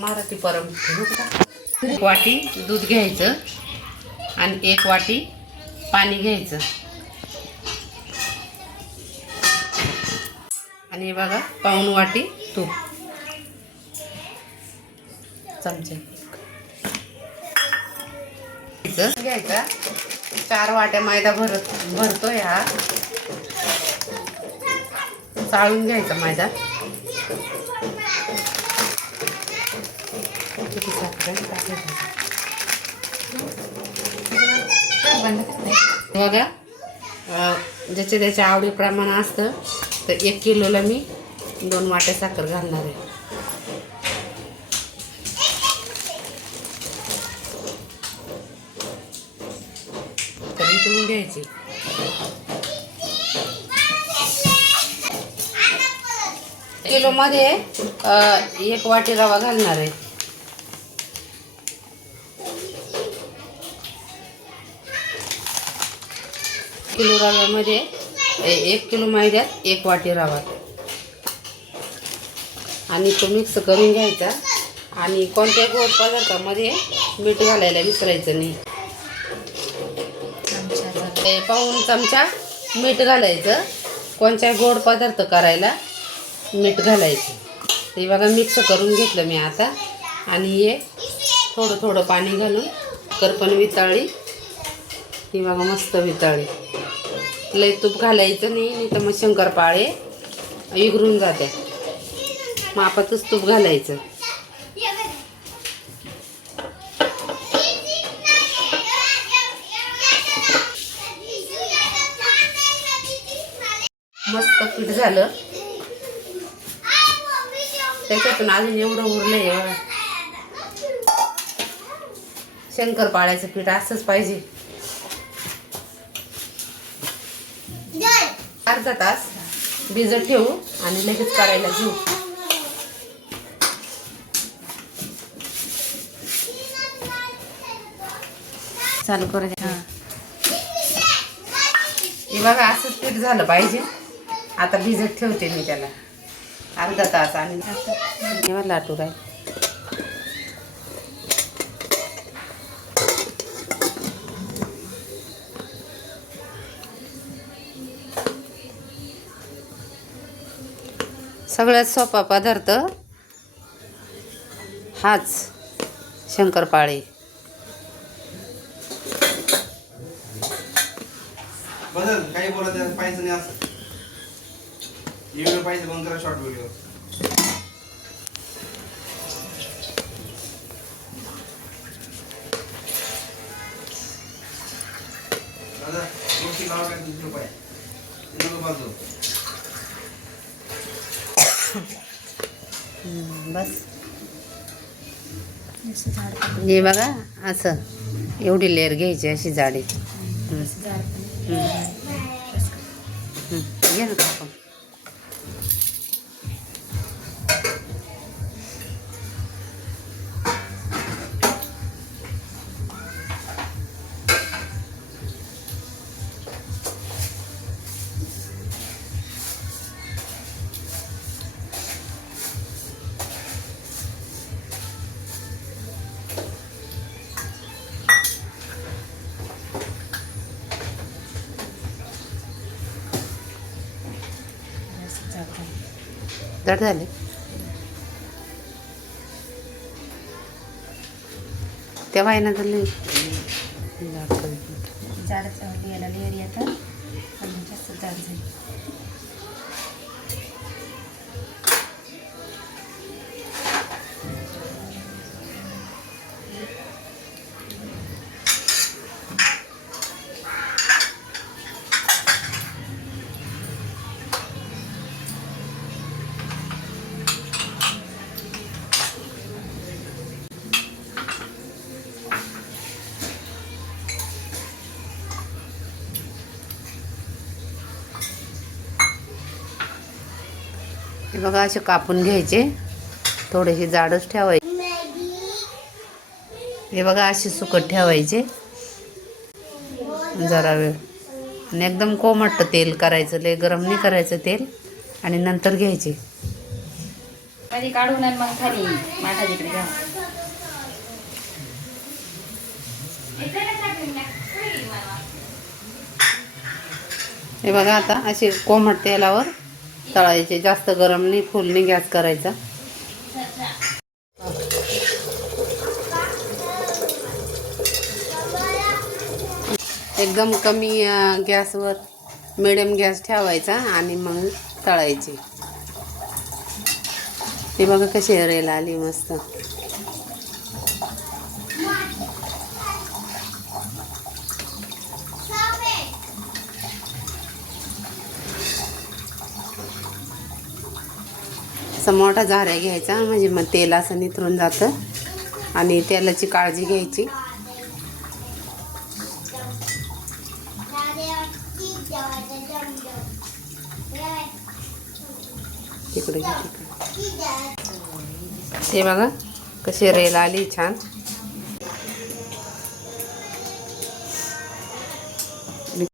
मराठी परम एक वाटी दूध घ्यायचं आणि एक वाटी पाणी घ्यायचं. आणि बघा पाऊन वाटी तूप. चमचे. घ्यायचा. चार वाट्या मैदा भरत भरतोय हा. चाळून घ्यायचा मैदा. किती साखर आहे? टाकायचं. बघा ज्याच्या त्याच्या आवडीप्रमाणे असतं तर एक किलोला मी दोन वाट्या साखर घालणार आहे तर इथून घ्यायची किलोमध्ये एक वाटी रवा घालणार आहे किलो रव्यामध्ये एक किलो मैद्यात एक वाटी रवा. आणि तो मिक्स करून घ्यायचा. आणि कोणत्या गोड पदार्थामध्ये मीठ घालायला विसरायचं नाही. पाहून चमचा मीठ घालायचं. कोणत्याही गोड पदार्थ करायला मीठ घालायचं. ते बघा मिक्स करून घेतलं मी आता. आणि हे थोडं थोडं पाणी घालून करपण वितळली ही बघा मस्त वितळली लई तूप घालायचं नाही नाही तर मग शंकरपाळे विघरून जाते मापातच तूप घालायचं. मस्त पीठ झालं. त्याच्यातून अजून एवढं उरलं एवढं. शंकरपाळ्याचं पीठ असंच पाहिजे. अर्धा तास भिजत ठेवू आणि लगेच करायला घेऊ. चालू करायचं. हां. बघा असंच पीठ झालं पाहिजे. आता भिजत ठेवते मी त्याला. अर्धा तास आणि लाटू राहील. सगळ्यात सोपा पदार्थ हाच शंकरपाळी. बदल काही बोलत पाहिजे नाही असं. व्हिडिओ पाहिजे बंद करा शॉर्ट व्हिडिओ दादा गोष्टी लावा काय दुसरं पाहिजे नको बाजू बस. हे बघा असं. एवढी लेअर घ्यायची अशी जाडी. घे ना. जड झाले. तेव्हा आहे ना झाले हे बघा असे कापून घ्यायचे. थोडेसे जाडच ठेवायचे. हे बघा असे सुकट ठेवायचे. जरा वेळ. आणि एकदम कोमट तेल करायचं लय गरम नाही करायचं तेल. आणि नंतर घ्यायचे. काढून मग खाली. माठा तिकडे घ्या. हे बघा आता असे कोमट तेलावर तळायचे. जास्त गरम नाही फुल नाही गॅस करायचा. एकदम कमी गॅसवर मिडियम गॅस ठेवायचा आणि मग तळायची. हे बघा कशी हरेला आली मस्त. असा मोठा झाऱ्या घ्यायचा म्हणजे मग तेल असं निथरून जातं. आणि तेलाची काळजी घ्यायची. तिकडे. ते बघा कशी रेल आली छान.